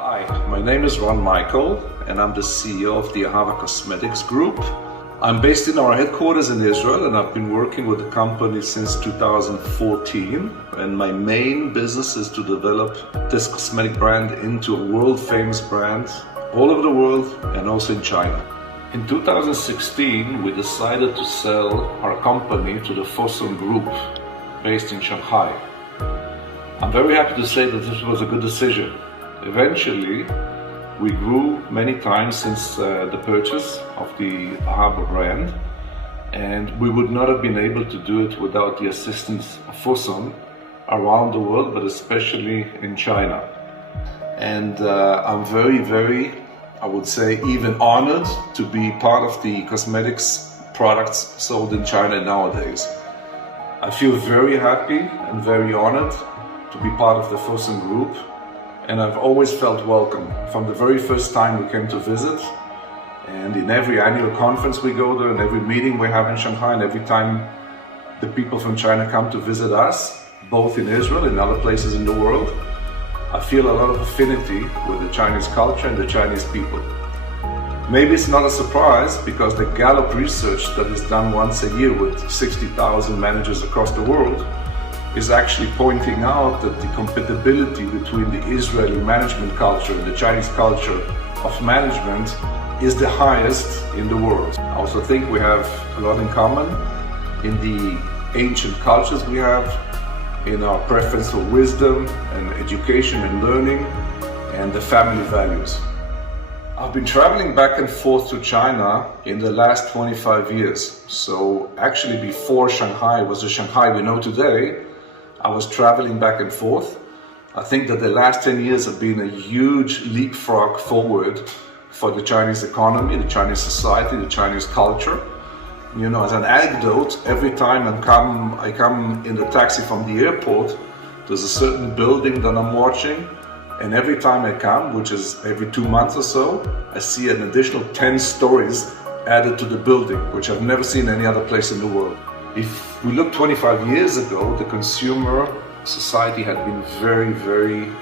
Hi, my name is Ron Michael and I'm the CEO of the AHAVA Cosmetics Group. I'm based in our headquarters in Israel and I've been working with the company since 2014, and my main business is to develop this cosmetic brand into a world-famous brand all over the world and also in China. In 2016, we decided to sell our company to the Fosun Group based in Shanghai. I'm very happy to say that this was a good decision. Eventually, we grew many times since the purchase of the AHAVA brand, and we would not have been able to do it without the assistance of Fosun around the world, but especially in China. And I'm very, I would say, even honored to be part of the cosmetics products sold in China nowadays. I feel very happy and very honored to be part of the Fosun Group, and I've always felt welcome from the very first time we came to visit, and in every annual conference we go there, and every meeting we have in Shanghai, and every time the people from China come to visit us, both in Israel and other places in the world, I feel a lot of affinity with the Chinese culture and the Chinese people. Maybe it's not a surprise, because the Gallup research that is done once a year with 60,000 managers across the world is actually pointing out that the compatibility between the Israeli management culture and the Chinese culture of management is the highest in the world. I also think we have a lot in common in the ancient cultures we have, in our preference for wisdom and education and learning, and the family values. I've been traveling back and forth to China in the last 25 years. So actually before Shanghai was the Shanghai we know today, I was traveling back and forth. I think that the last 10 years have been a huge leapfrog forward for the Chinese economy, the Chinese society, the Chinese culture. You know, as an anecdote, every time I come in the taxi from the airport, there's a certain building that I'm watching, and every time I come, which is every 2 months or so, I see an additional 10 stories added to the building, which I've never seen any other place in the world. If we look 25 years ago, the consumer society had been very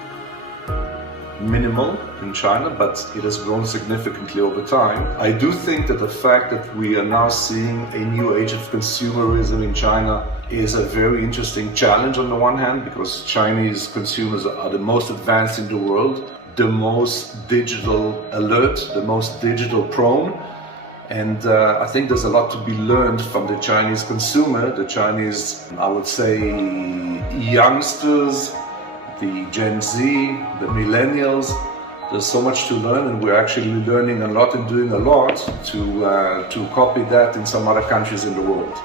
minimal in China, but it has grown significantly over time. I do think that the fact that we are now seeing a new age of consumerism in China is a very interesting challenge on the one hand, because Chinese consumers are the most advanced in the world, the most digital alert, the most digital prone. And I think there's a lot to be learned from the Chinese consumer, the Chinese, I would say, youngsters, the Gen Z, the millennials. There's so much to learn, and we're actually learning a lot and doing a lot to copy that in some other countries in the world.